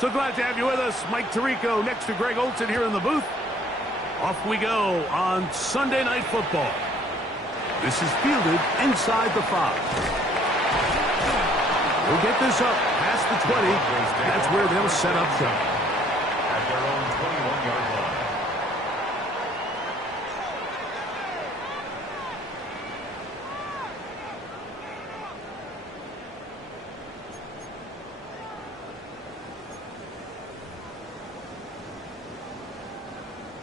So glad to have you with us. Mike Tirico next to Greg Olson here in the booth. Off we go on Sunday Night Football. This is fielded inside the 5. We'll get this up past the 20. That's where they'll set up shop. At their own 21-yard line.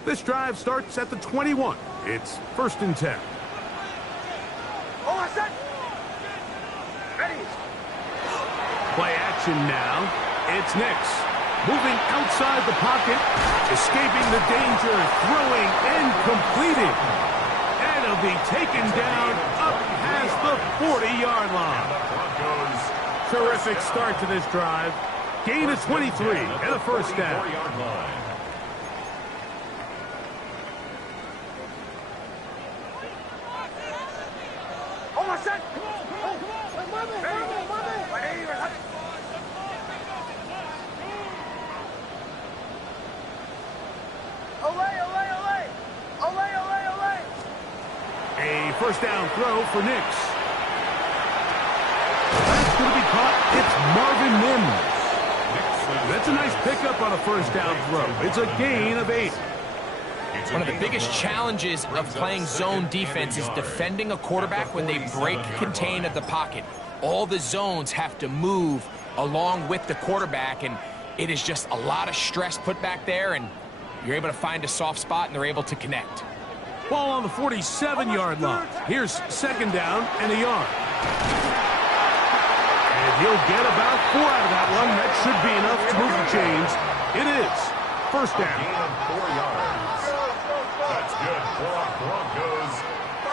This drive starts at the 21. It's 1st and 10. Ready. Play action now. It's Nix. Moving outside the pocket. Escaping the danger. Throwing and completing. And it'll be taken down up past the 40-yard line. Terrific start to this drive. Gain of 23 and a first down. A first down throw for Nix. That's going to be caught. It's Marvin Mims. That's a nice pickup on a first down throw. It's a gain of 8. One of the biggest challenges of playing zone defense is defending a quarterback when they break contain of the pocket. All the zones have to move along with the quarterback, and it is just a lot of stress put back there, and you're able to find a soft spot, and they're able to connect. Ball on the 47-yard line. Here's 2nd down and a yard. And he'll get about 4 out of that one. That should be enough to move the chains. It is 1st down. 4 yards. That's good for our Broncos.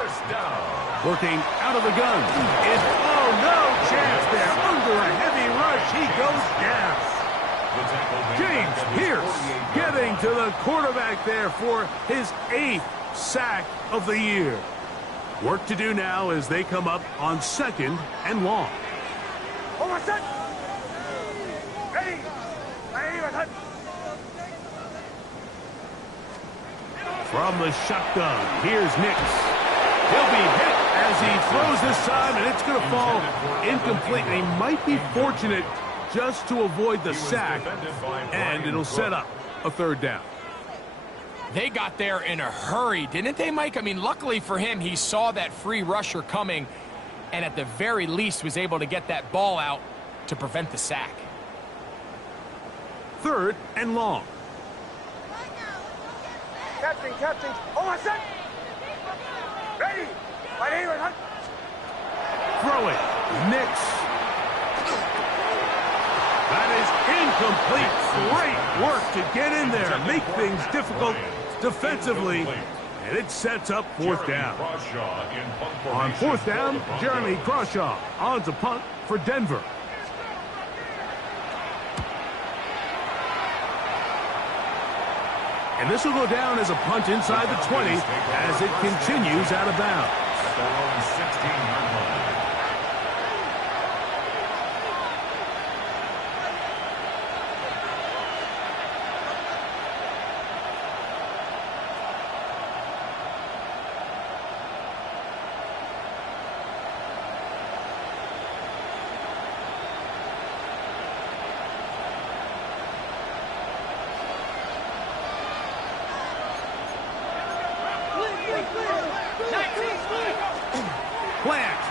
1st down. Working out of the gun. Oh, no chance there. Under a heavy rush, he goes down. James Pierce getting to the quarterback there for his 8th sack of the year. Work to do now as they come up on 2nd and long. From the shotgun, here's Nix. He'll be hit as he throws this time, and it's going to fall incomplete. And he might be fortunate just to avoid the sack, and it'll set up a 3rd down. They got there in a hurry, didn't they, Mike? I mean, luckily for him, he saw that free rusher coming, and at the very least was able to get that ball out to prevent the sack. 3rd and long. Captain. Set. Ready. Throwing. Nix. That is incomplete. Great work to get in there, make things difficult defensively, and it sets up 4th down. On 4th down, Jeremy Crawshaw on to punt for Denver. And this will go down as a punt inside the 20 as it continues out of bounds. At their own 16-yard line. Plant.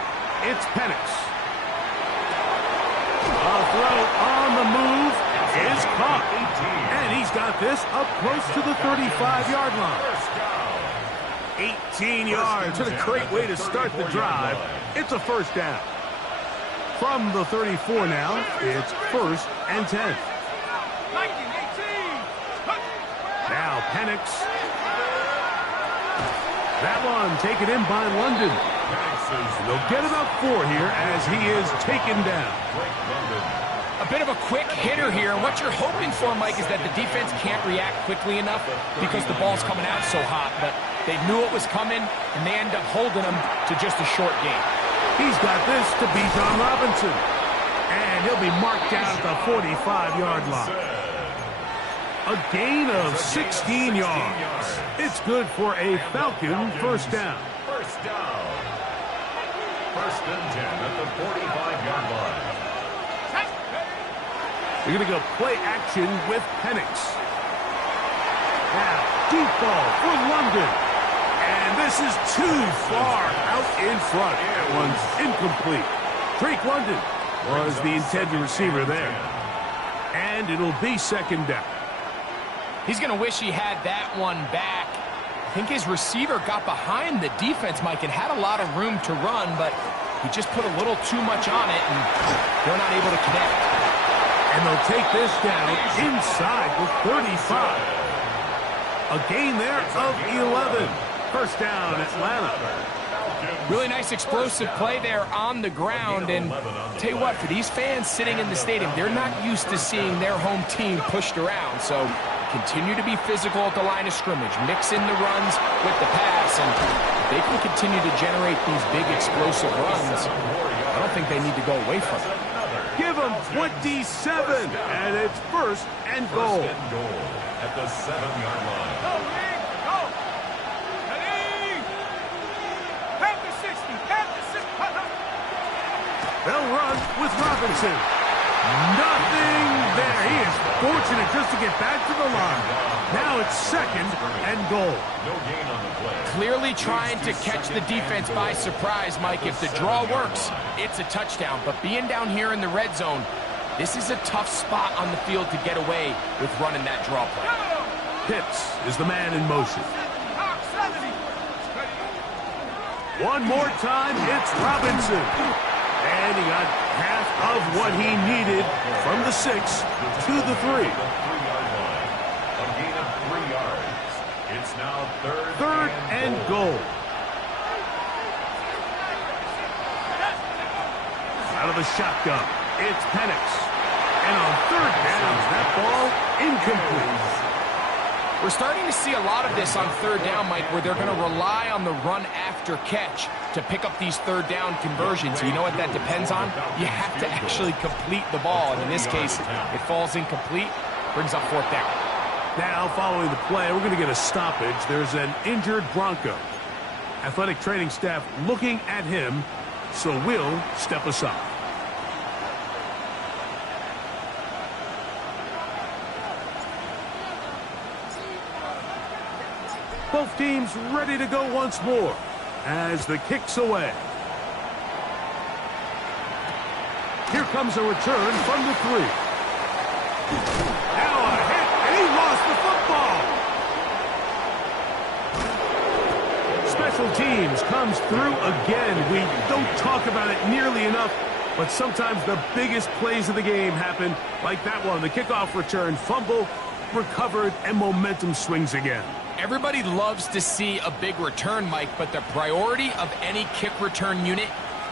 It's Penix. A throw on the move is caught. And he's got this up close to the 35-yard line. 18 yards. What a great way to start the drive. It's a 1st down. From the 34 now, it's 1st and 10. Now Penix. That one taken in by London. And they'll get about 4 here as he is taken down. A bit of a quick hitter here. What you're hoping for, Mike, is that the defense can't react quickly enough because the ball's coming out so hot. But they knew it was coming, and they end up holding him to just a short gain. He's got this to Bijan Robinson. And he'll be marked down at the 45-yard line. A gain of 16 yards. It's good for a Falcon first down. First down. First and 10 at the 45-yard line. They're going to go play action with Penix. Now, deep ball for London. And this is too far out in front. That one's incomplete. Drake London was the intended receiver there. And it'll be second down. He's going to wish he had that one back. I think his receiver got behind the defense, Mike, and had a lot of room to run, but he just put a little too much on it, and they're not able to connect. And they'll take this down inside the 35. A gain there of 11. First down, Atlanta. Really nice explosive play there on the ground, and tell you what, for these fans sitting in the stadium, they're not used to seeing their home team pushed around, so continue to be physical at the line of scrimmage, mix in the runs with the pass, and if they can continue to generate these big explosive runs, I don't think they need to go away from it. Give them 27, and it's first and goal. First and goal at the 7-yard line. Go, Lee! Go! Ready! Half the 60! Half the 60! They'll run with Robinson. Nothing there. He is fortunate just to get back to the line. Now it's second and goal. No gain on the play. Clearly trying to catch the defense by surprise, Mike. If the draw works, it's a touchdown. But being down here in the red zone, this is a tough spot on the field to get away with running that draw play. Pitts is the man in motion. One more time, it's Robinson. And he got half of what he needed from the 6 to the 3. The 3-yard line. A gain of 3 yards. It's now third and goal. Out of the shotgun, it's Penix. And on third down, that ball incomplete. We're starting to see a lot of this on third down, Mike, where they're going to rely on the run after catch to pick up these third down conversions. You know what that depends on? You have to actually complete the ball. And in this case, it falls incomplete, brings up fourth down. Now, following the play, we're going to get a stoppage. There's an injured Bronco. Athletic training staff looking at him, so we'll step aside. Both teams ready to go once more as the kick's away. Here comes a return from the 3. Now a hit, and he lost the football. Special teams comes through again. We don't talk about it nearly enough, but sometimes the biggest plays of the game happen like that one. The kickoff return, fumble, recovered, and momentum swings again. Everybody loves to see a big return, Mike, but the priority of any kick return unit,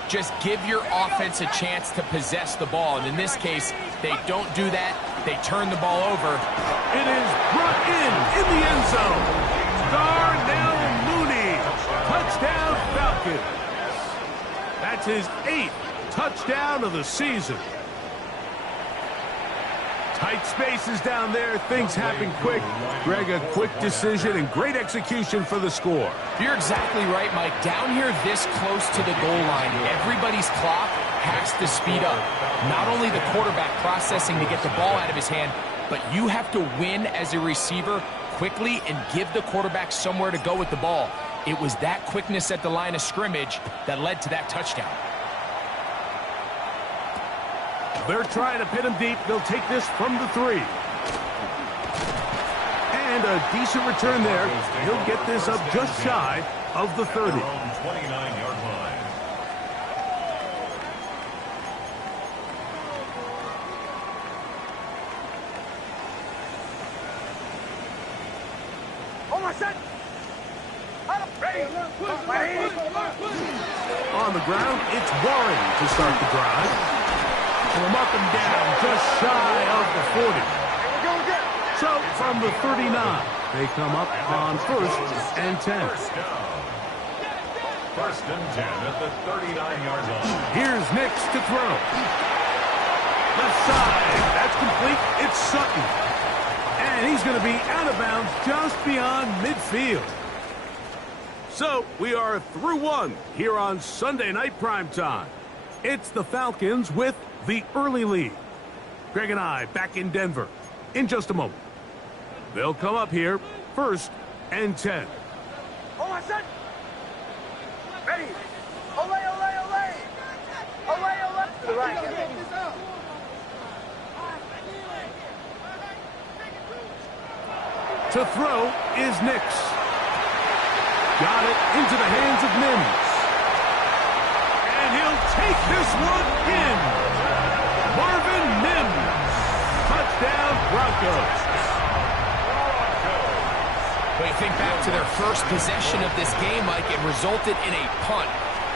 just give your offense a chance to possess the ball. And in this case, they don't do that. They turn the ball over. It is brought in the end zone. Darnell Mooney. Touchdown, Falcons. That's his 8th touchdown of the season. Tight spaces down there. Things happen quick. Greg, a quick decision and great execution for the score. You're exactly right, Mike. Down here this close to the goal line, everybody's clock has to speed up. Not only the quarterback processing to get the ball out of his hand, but you have to win as a receiver quickly and give the quarterback somewhere to go with the ball. It was that quickness at the line of scrimmage that led to that touchdown. They're trying to pin him deep. They'll take this from the 3. And a decent return there. He'll get this up just shy of the 30. 29-yard line. Hold my set! Ready! On the ground, it's Warren to start the drive. And we'll mark him down just shy of the 40. So from the 39, they come up on first and 10. First down. First and 10 at the 39-yard line. Here's Nix to throw. Left side, that's complete. It's Sutton. And And he's going to be out of bounds just beyond midfield. So we are through one here on Sunday Night Primetime. It's the Falcons with the early lead. Greg and I back in Denver in just a moment. They'll come up here 1st and 10. Hold on, son. Ready. Ole, ole, ole. Ole, ole. To the right. To throw is Nix. Got it into the hands of Mims. And he'll take this one in. Marvin Mims. Touchdown, Broncos. When you think back to their first possession of this game, Mike, it resulted in a punt.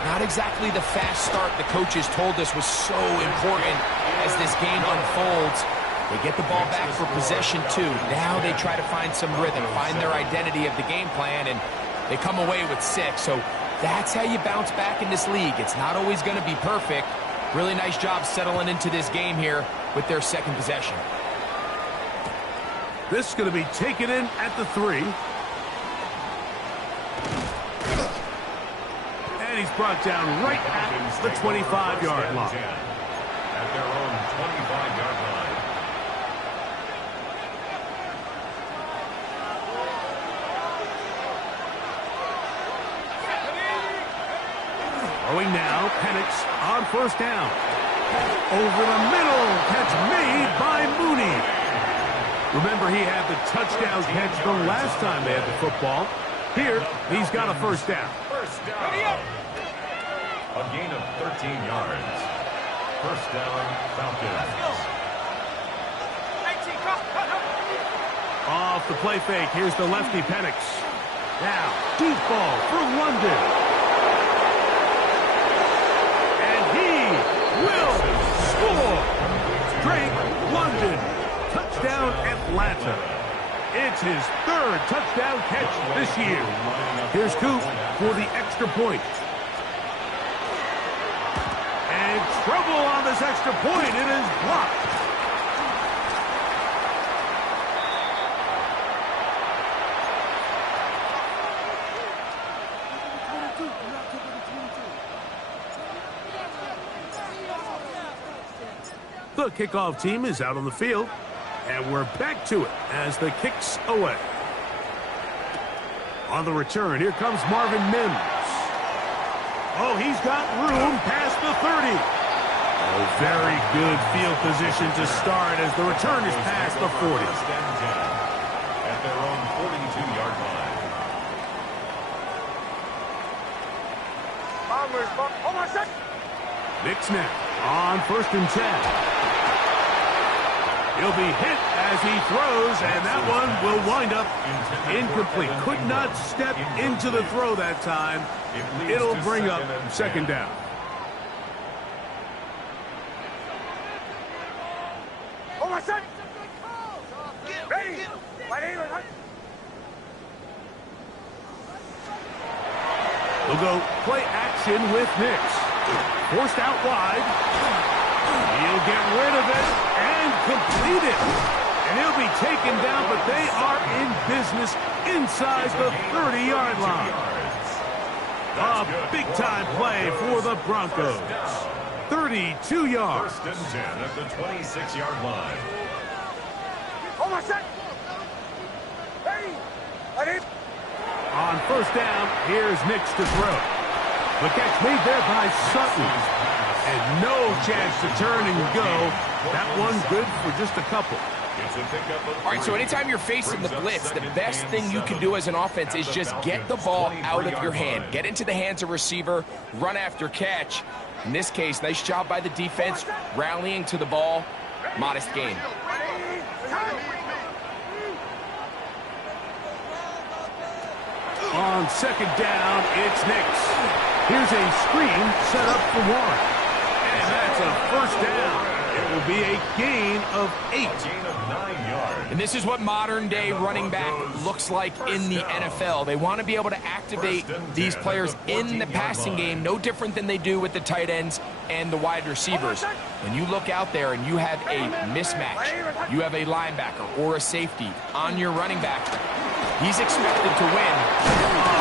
Not exactly the fast start the coaches told us was so important as this game unfolds. They get the ball back for possession 2. Now they try to find some rhythm, find their identity of the game plan, and they come away with 6. So that's how you bounce back in this league. It's not always going to be perfect. Really nice job settling into this game here with their second possession. This is going to be taken in at the 3. And he's brought down right at the 25-yard line. At their own 25-yard line. Throwing now, Penix on 1st down. Over the middle, catch made by Mooney. Remember, he had the touchdown catch the last time they had the football. Here, he's got a 1st down. First down. A gain of 13 yards. 1st down, Falcons. Off the play fake, here's the lefty Penix. Now, deep ball for London. Will score. Drake London. Touchdown Atlanta. It's his 3rd touchdown catch this year. Here's Coop for the extra point. And trouble on this extra point. It is blocked. The kickoff team is out on the field, and we're back to it as the kick's away. On the return, here comes Marvin Mims. Oh, he's got room past the 30. Oh, very good field position to start as the return is past the 40. At their own 42-yard line. Hold on, son. Nix now on 1st and 10. He'll be hit as he throws, and that one will wind up incomplete. Could not step into the throw that time. It'll bring up 2nd down. Hold on, son. Ready. They'll go play action with Nix. Forced out wide. He'll get rid of it and complete it. And he'll be taken down, but they are in business inside the 30-yard line. A big-time play for the Broncos. 32 yards. 1st and 10 at the 26-yard line. Hold on, son. Ready. On 1st down, here's Nix to throw. The catch made there by Sutton. And no chance to turn and go. That one good for just a couple. All right, so anytime you're facing the blitz, the best thing you can do as an offense is just get the ball out of your hand. Get into the hands of receiver, run after catch. In this case, nice job by the defense, rallying to the ball. Modest gain. On 2nd down, it's Nix. Here's a screen set up for Warren. And that's a 1st down. It will be a gain of 8. A gain of 9 yards. And this is what modern-day running back looks like in the NFL. They want to be able to activate these players in the passing game, no different than they do with the tight ends and the wide receivers. When you look out there and you have a mismatch, you have a linebacker or a safety on your running back, he's expected to win.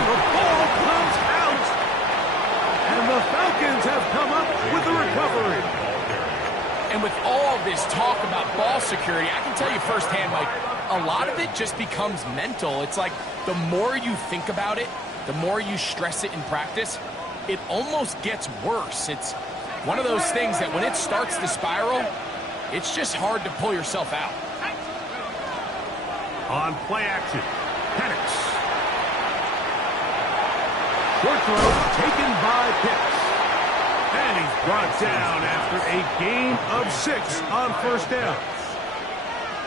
The ball comes out, and the Falcons have come up with the recovery. And with all this talk about ball security, I can tell you firsthand, Mike, a lot of it just becomes mental. It's like the more you think about it, the more you stress it in practice, it almost gets worse. It's one of those things that when it starts to spiral, it's just hard to pull yourself out. On play action, Penix. Short throw taken by Pitts. And he's brought down after a gain of 6 on first down.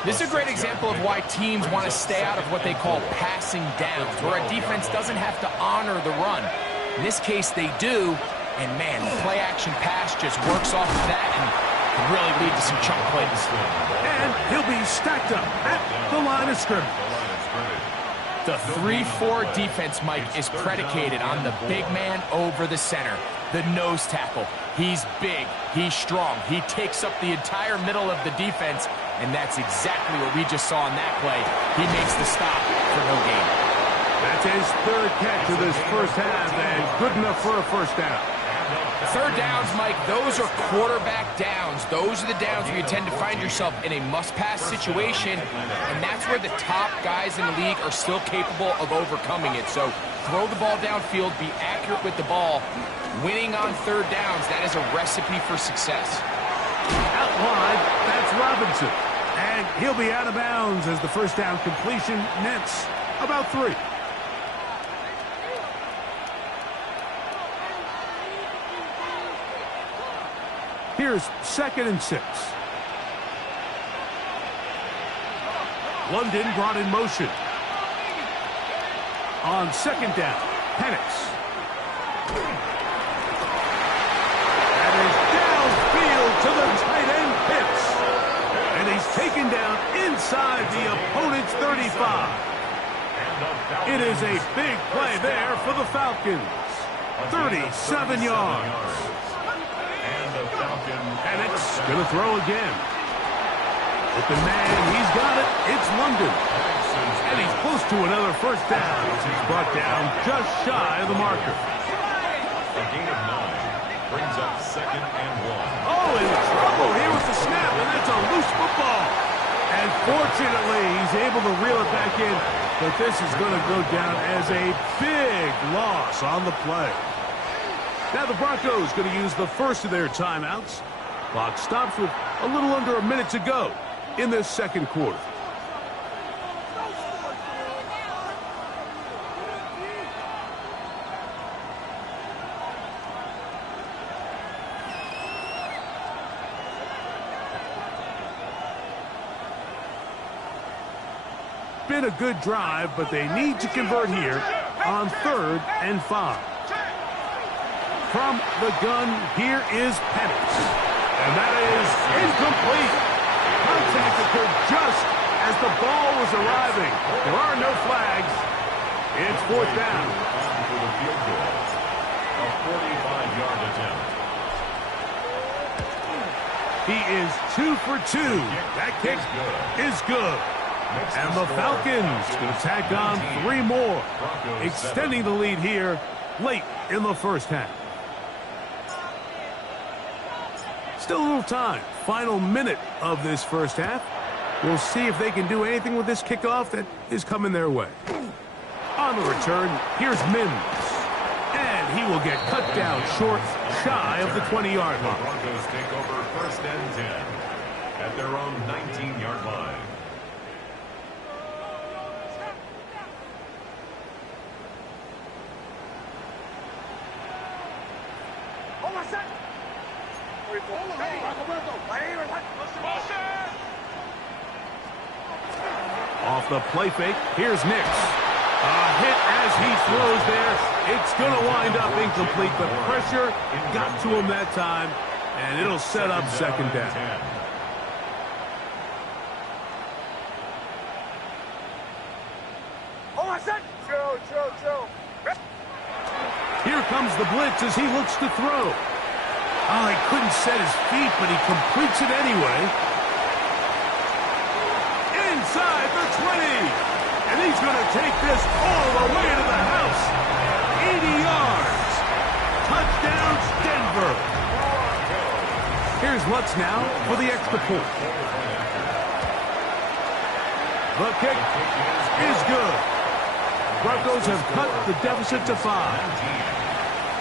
This is a great example of why teams want to stay out of what they call passing downs, where a defense doesn't have to honor the run. In this case, they do, and man, the play-action pass just works off of that and can really lead to some chunk plays. And he'll be stacked up at the line of scrimmage. The 3-4 defense, Mike, is predicated on the big man over the center, the nose tackle. He's big, he's strong, he takes up the entire middle of the defense, and that's exactly what we just saw in that play. He makes the stop for no gain. That's his 3rd catch of this first half, and good enough for a first down. Third downs, Mike, those are quarterback downs. Those are the downs where you tend to find yourself in a must-pass situation, and that's where the top guys in the league are still capable of overcoming it. So throw the ball downfield, be accurate with the ball. Winning on third downs, that is a recipe for success. Out wide, that's Robinson. And he'll be out of bounds as the first down completion nets about 3. Here's 2nd and 6. London brought in motion. On 2nd down, Penix. That is downfield to the tight end, Pitts. And he's taken down inside the opponent's 35. It is a big play there for the Falcons. 37 yards. And it's going to throw again. Open man, he's got it. It's London. And he's close to another first down as he's brought down just shy of the marker. A gain of 9 brings up 2nd and 1. Oh, in trouble here with the snap, and that's a loose football. And fortunately, he's able to reel it back in, but this is going to go down as a big loss on the play. Now the Broncos going to use the first of their timeouts. Clock stops with a little under a minute to go in this second quarter. Been a good drive, but they need to convert here on 3rd and 5. From the gun, here is Penix. And that is incomplete. Contact occurred just as the ball was arriving. There are no flags. It's 4th down. For the field goal. A 45-yard attempt. He is 2 for 2. That kick is good. And the Falcons going to tack on 3 more, extending the lead here late in the first half. Still a little time. Final minute of this first half. We'll see if they can do anything with this kickoff that is coming their way. On the return, here's Mims. And he will get cut down short, shy of the 20-yard line. The Broncos take over 1st and 10 at their own 19-yard line. Off the play fake, here's Nix. A hit as he throws there. It's going to wind up incomplete. The pressure got to him that time, and it'll set up 2nd down. comes the blitz as he looks to throw. Oh, he couldn't set his feet, but he completes it anyway. Inside the 20. And he's going to take this all the way to the house. 80 yards. Touchdown, Denver. Here's Lutz now for the extra point. The kick is good. Broncos have cut the deficit to 5.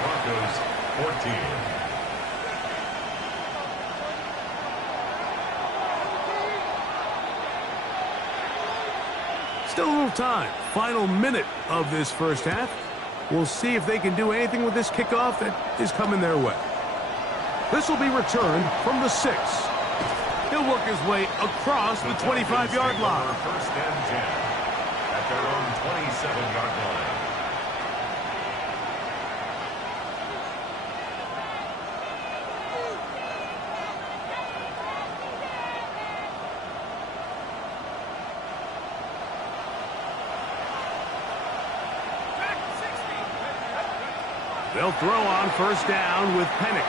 Broncos 14. Still a little time. Final minute of this first half. We'll see if they can do anything with this kickoff that is coming their way. This will be returned from the 6. He'll work his way across the 25-yard line. First and 10 at their own 27-yard line. They'll throw on first down with Penix.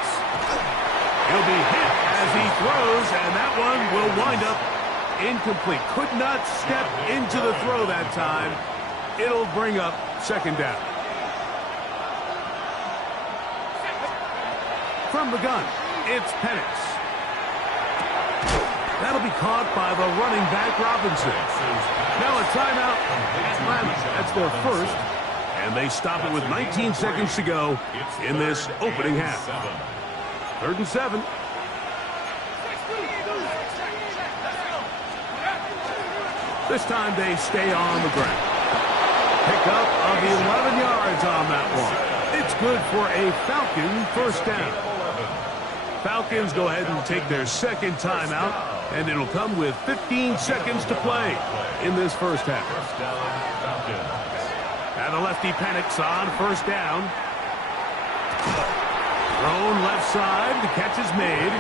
He'll be hit as he throws, and that one will wind up incomplete. Could not step into the throw that time. It'll bring up second down. From the gun, it's Penix. That'll be caught by the running back, Robinson. Now a timeout. Atlanta, that's their first. And they stop it with 19 seconds to go in this opening half. 3rd and 7. This time they stay on the ground. Pickup of 11 yards on that one. It's good for a Falcon first down. Falcons go ahead and take their second timeout, and it'll come with 15 seconds to play in this first half. First down, Falcons. And the lefty Penix on first down. Thrown left side. The catch is made.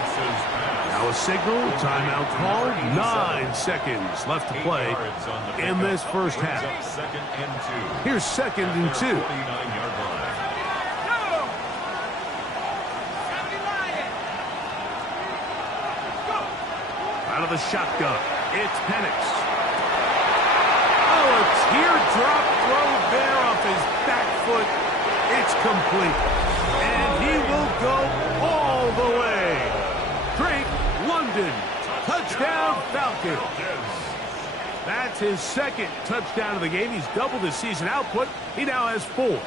Now a signal. Timeout called. 9 seconds left to play in this first half. Here's 2nd and 2. Out of the shotgun. It's Penix. Oh, a teardrop throw there off his back foot. It's complete. And he will go all the way. Drake London. Touchdown, Falcons. That's his second touchdown of the game. He's doubled his season output. He now has 4.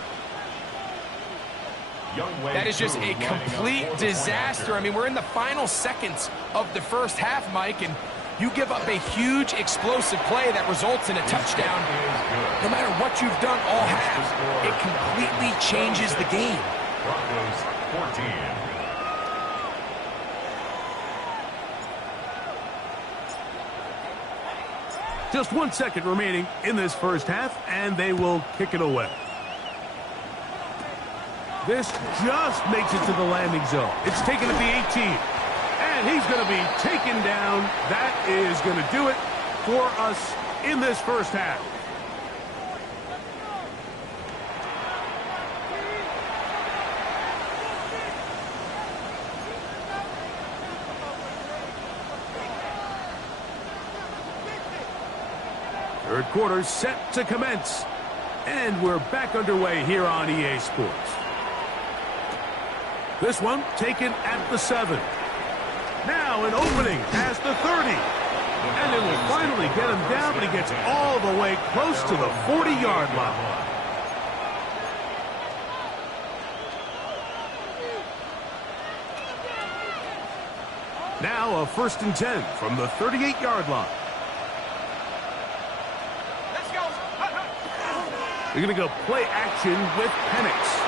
That is just a complete disaster. I mean, we're in the final seconds of the first half, Mike, and you give up a huge explosive play that results in a touchdown. No matter what you've done all half, it completely changes the game. Broncos 14. Just 1 second remaining in this first half, and they will kick it away. This just makes it to the landing zone. It's taken at the 18. And he's going to be taken down. That is going to do it for us in this first half. Third quarter set to commence. And we're back underway here on EA Sports. This one taken at the 7. Now an opening as the 30. And it will finally get him down, but he gets all the way close to the 40-yard line. Now a 1st and 10 from the 38-yard line. They're going to go play action with Penix.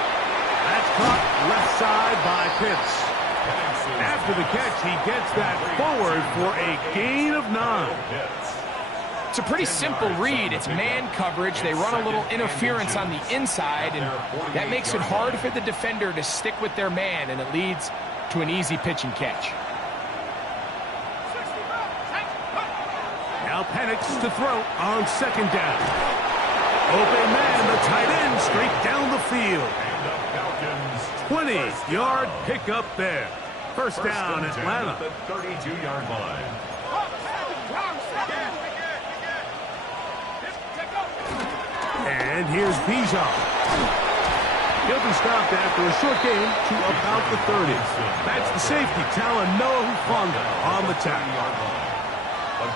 That's caught left side by Pitts. After the catch, he gets that forward for a gain of 9. It's a pretty simple read. It's man coverage. They run a little interference on the inside, and that makes it hard for the defender to stick with their man, and it leads to an easy pitch and catch. Now Penix to throw on 2nd down. Open man, the tight end, straight down the field. Falcons. 20-yard pickup there. First down, Atlanta. At the 32-yard line. And here's Bijan. He'll be stopped after a short gain to about the 30. That's the safety, Talanoa Hufanga on the tackle.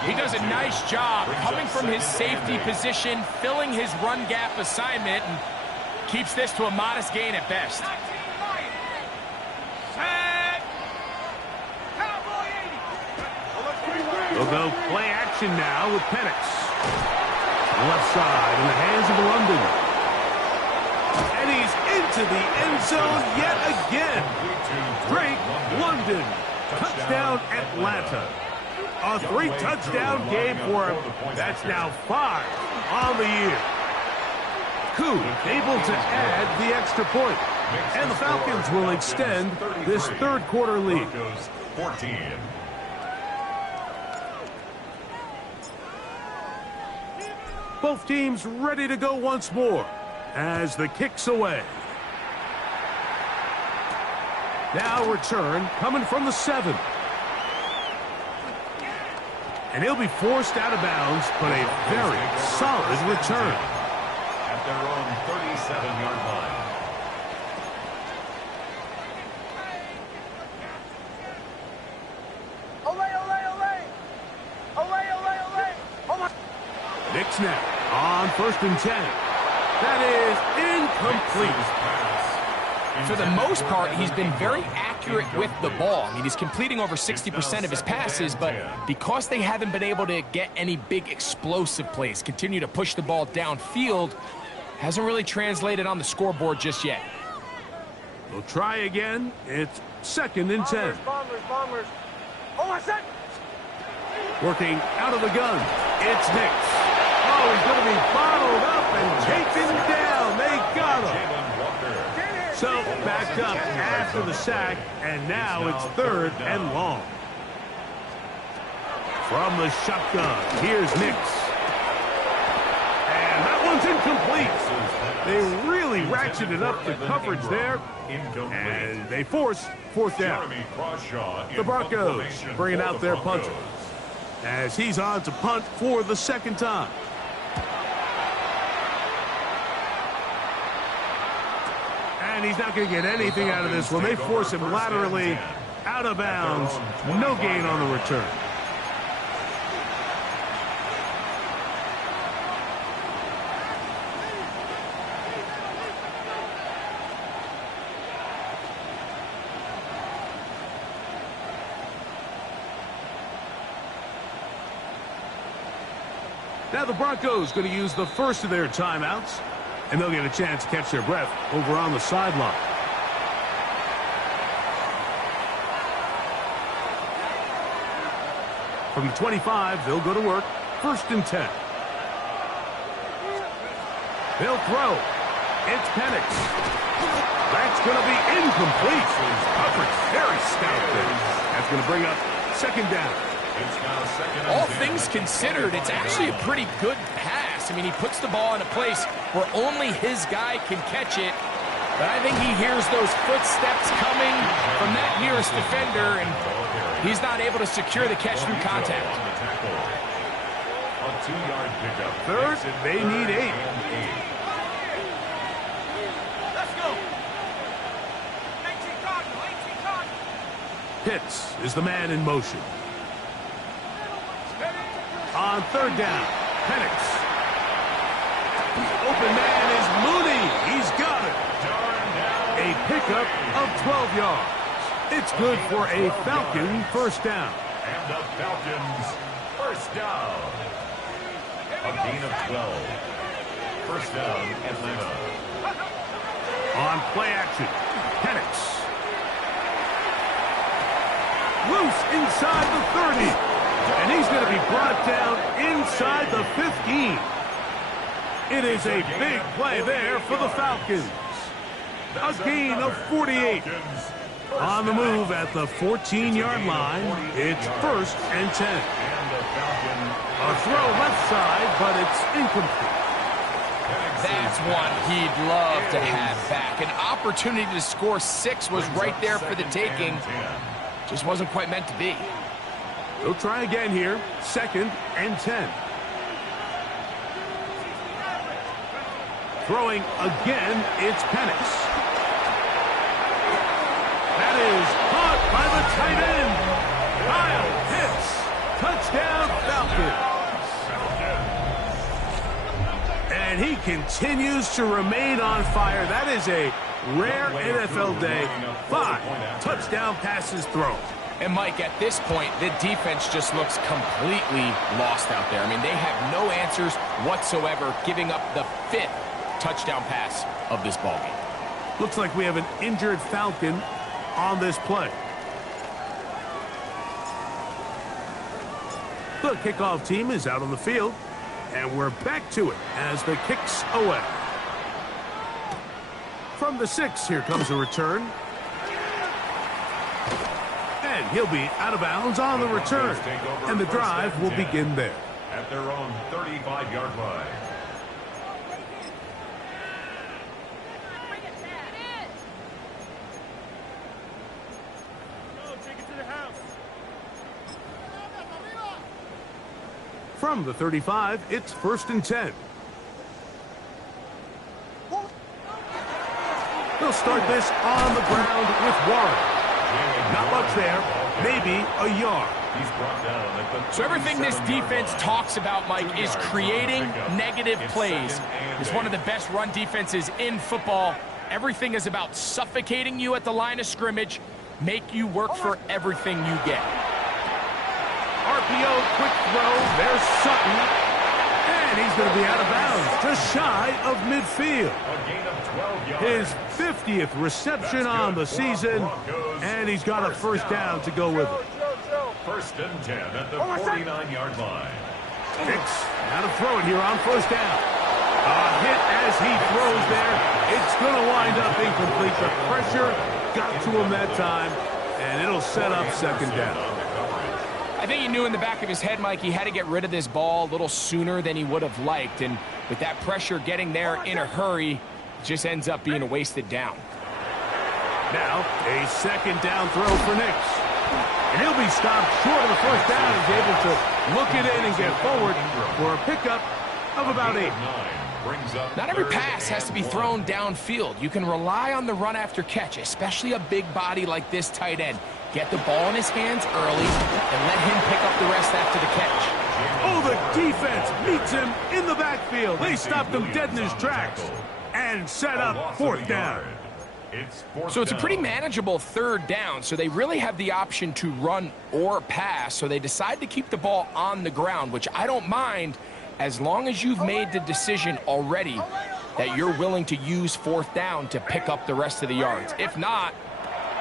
He does a nice job coming from his safety position, filling his run gap assignment, and keeps this to a modest gain at best. They'll go play action now with Penix. Left side in the hands of London. And he's into the end zone yet again. Drake London. Touchdown Atlanta. A 3-touchdown game for him. That's now 5 on the year. Koo able to add the extra point. And the Falcons will extend this third-quarter lead. 14. Both teams ready to go once more as the kick's away. Now return coming from the 7. And he'll be forced out of bounds, but a very solid return. At their own 37-yard line. Ole, ole, ole! Ole, ole, ole! Oh my! Nick snap on 1st and 10. That is incomplete. For the most part, he's been very accurate with the ball. I mean, he's completing over 60% of his passes, but because they haven't been able to get any big explosive plays, continue to push the ball downfield, hasn't really translated on the scoreboard just yet. We'll try again. It's 2nd and 10. Bombers. Oh, I said! Working out of the gun. It's Nix. Oh, he's going to be bottled up and taken down. They got him. So backed up after the sack, and now it's 3rd and long. From the shotgun, here's Nix. And that one's incomplete. They really ratcheted up the coverage there, and they force 4th down. The Broncos bringing out their punter as he's on to punt for the 2nd time. And he's not going to get anything out of this one. They force him laterally out of bounds. No gain on the return. Now the Broncos going to use the first of their timeouts, and they'll get a chance to catch their breath over on the sideline. From the 25, they'll go to work. 1st and 10. They'll throw. It's Penix. That's going to be incomplete. Coverage very stout there. That's going to bring up 2nd down. All things considered, it's actually a pretty good pass. I mean, he puts the ball in a place where only his guy can catch it. But I think he hears those footsteps coming from that nearest defender, and he's not able to secure the catch through contact. A 2-yard pickup. 3rd, they need 8. Let's go! Pitts is the man in motion. On 3rd down, Penix. Open man is Mooney. He's got it. A pickup of 12 yards. It's good for a Falcon 1st down. And the Falcons 1st down. A gain of 12. 1st down, Atlanta. On play action, Penix. Loose inside the 30. And he's going to be brought down inside the 15. It is a big play there for the Falcons. A gain of 48. On the move at the 14-yard line, it's 1st and 10. A throw left side, but it's incomplete. That's one he'd love to have back. An opportunity to score 6 was right there for the taking. Just wasn't quite meant to be. They'll try again here. 2nd and 10. Throwing again, it's Penix. That is caught by the tight end. Kyle Pitts. Touchdown, Falcons. And he continues to remain on fire. That is a rare NFL day. 5 touchdown passes thrown. And, Mike, at this point, the defense just looks completely lost out there. I mean, they have no answers whatsoever, giving up the 5th touchdown pass of this ballgame. Looks like we have an injured Falcon on this play. The kickoff team is out on the field, and we're back to it as the kick's away. From the 6, here comes a return. And he'll be out of bounds on the return. And the drive will begin there. At their own 35-yard line. From the 35, it's 1st and 10. They'll start this on the ground with Warren. Not much there, maybe a yard. So everything this defense talks about, Mike, is creating negative plays. It's one of the best run defenses in football. Everything is about suffocating you at the line of scrimmage, make you work for everything you get. RPO, quick throw, there's Sutton. And he's going to be out of bounds, just shy of midfield. His 50th reception on the season, and he's got a 1st down to go with it. 1st and 10 at the 49-yard line. Hicks, now to throw it here on 1st down. A hit as he throws there. It's going to wind up incomplete. The pressure got to him that time, and it'll set up 2nd down. I think he knew in the back of his head, Mike, he had to get rid of this ball a little sooner than he would have liked. And with that pressure getting there in a hurry, it just ends up being a wasted down. Now, a 2nd down throw for Nix. And he'll be stopped short of the 1st down. He's able to look it in and get forward for a pickup of about 8. Not every pass has to be thrown downfield. You can rely on the run after catch, especially a big body like this tight end. Get the ball in his hands early and let him pick up the rest after the catch. Oh, the defense meets him in the backfield. They stopped him dead in his tracks and set up 4th down. So it's a pretty manageable 3rd down, so they really have the option to run or pass, so they decide to keep the ball on the ground, which I don't mind as long as you've made the decision already that you're willing to use 4th down to pick up the rest of the yards. If not,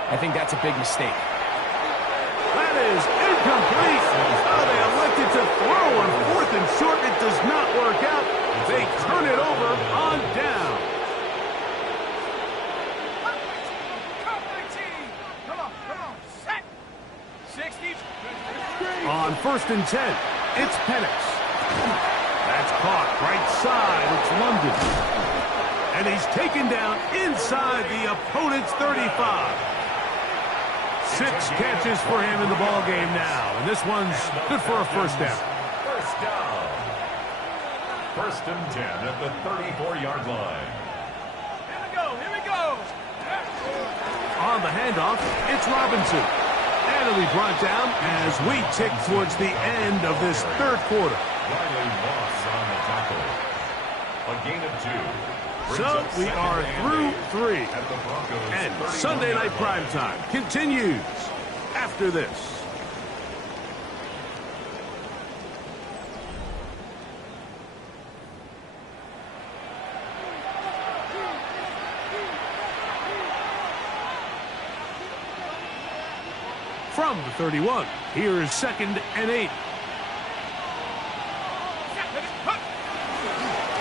I think that's a big mistake. That is incomplete. Oh, they elected to throw on 4th and short. It does not work out. They turn it over on down. On 1st and 10, it's Penix. That's caught right side. It's London. And he's taken down inside the opponent's 35. 6 catches for him in the ball game now. And this one's good for a 1st down. 1st down. 1st and 10 at the 34-yard line. Here we go. On the handoff, it's Robinson. And he'll be brought down as we tick towards the end of this 3rd quarter. Riley Moss on the tackle. A gain of 2. So we are through 3. And Sunday Night Primetime continues after this. From the 31, here is 2nd and 8.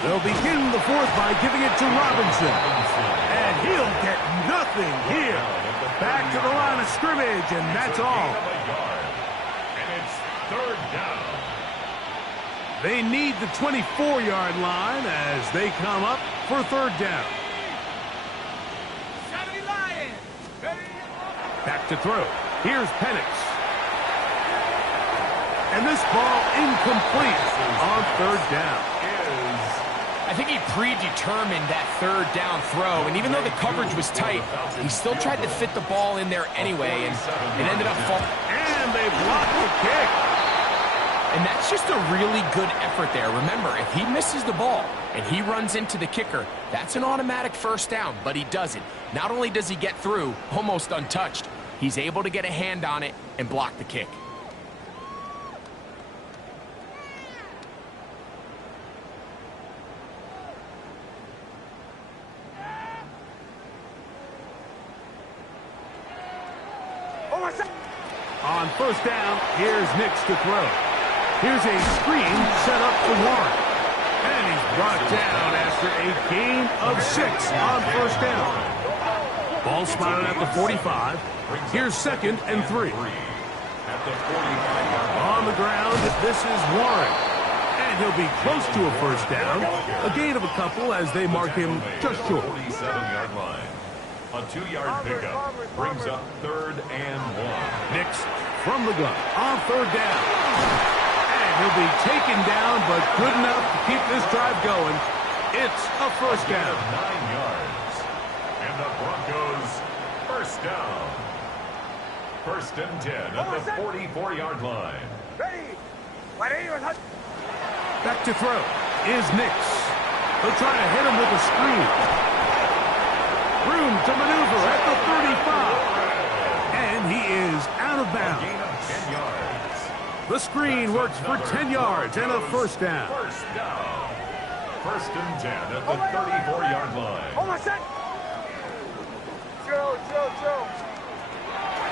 They'll begin the 4th by giving it to Robinson. And he'll get nothing here. Back to the line of scrimmage, and that's all. And it's 3rd down. They need the 24-yard line as they come up for third down. Back to throw. Here's Penix. And this ball incomplete on third down. I think he predetermined that third down throw, and even though the coverage was tight, he still tried to fit the ball in there anyway, and it ended up falling. And they blocked the kick. And that's just a really good effort there. Remember, if he misses the ball and he runs into the kicker, that's an automatic first down, but he doesn't. Not only does he get through, almost untouched, he's able to get a hand on it and block the kick. On first down, here's Nix to throw. Here's a screen set up for Warren. And he's brought down after a gain of 6 on first down. Ball spotted at the 45. Here's 2nd and 3. On the ground, this is Warren. And he'll be close to a first down. A gain of a couple as they mark him just short. 47-yard line. A 2-yard pickup brings up 3rd and 1. Nix from the gun on third down. And he'll be taken down, but good enough to keep this drive going. It's a first down. 9 yards. And the Broncos first down. 1st and 10 at the 44-yard line. Back to throw is Nix. They'll try to hit him with a screen. Room to maneuver at the 35. And he is out of bounds. Gain of 10 yards. The screen works for 10 yards and a first down. First down. 1st and 10 at the 34-yard line. Chill.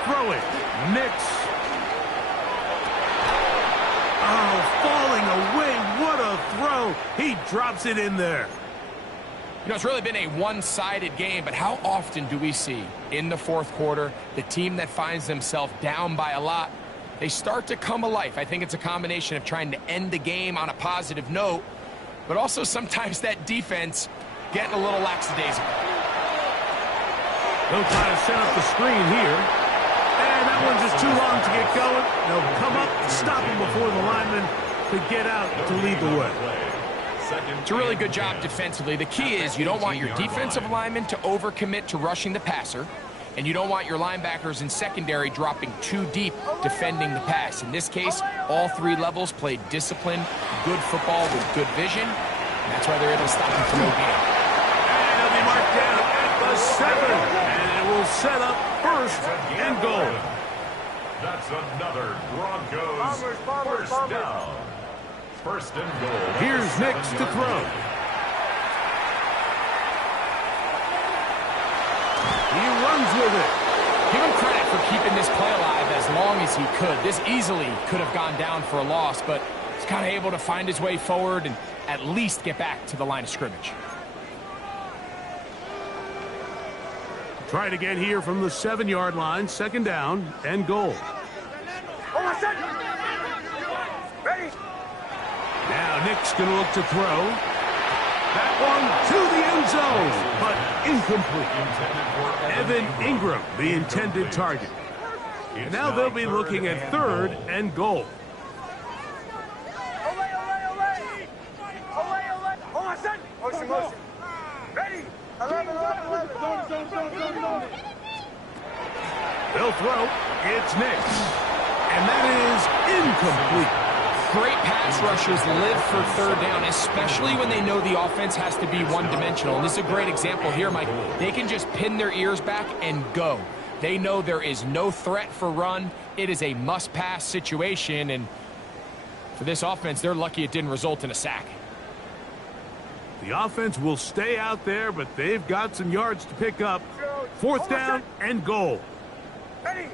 Throw it. Nix. Oh, falling away. What a throw. He drops it in there. You know, it's really been a one-sided game, but how often do we see in the fourth quarter the team that finds themselves down by a lot, they start to come alive? I think it's a combination of trying to end the game on a positive note, but also sometimes that defense getting a little lackadaisical. They'll try to set up the screen here. And that one's just too long to get going. They'll come up and stop him before the lineman could get out to lead the way. It's a really good job defensively. The key is you don't want your defensive linemen to overcommit to rushing the passer, and you don't want your linebackers in secondary dropping too deep defending the pass. In this case, all 3 levels played disciplined, good football with good vision, and that's why they're able to stop him from no gain. And he'll be marked down at the 7, and it will set up 1st and goal. That's another Broncos first down. 1st and goal. Here's Nix to throw. He runs with it. Give him credit for keeping this play alive as long as he could. This easily could have gone down for a loss, but he's kind of able to find his way forward and at least get back to the line of scrimmage. Try it again here from the 7-yard line. 2nd down and goal. Ready? Now Nick's going to look to throw. That one to the end zone, but incomplete. Evan Ingram, the intended target. And now they'll be looking at 3rd and goal. Motion. Ready? 11. They'll throw. It's Nix. And that is incomplete. Great pass rushers live for 3rd down, especially when they know the offense has to be one-dimensional. And this is a great example here, Mike. They can just pin their ears back and go. They know there is no threat for run. It is a must-pass situation, and for this offense, they're lucky it didn't result in a sack. The offense will stay out there, but they've got some yards to pick up. 4th down and goal. Ready?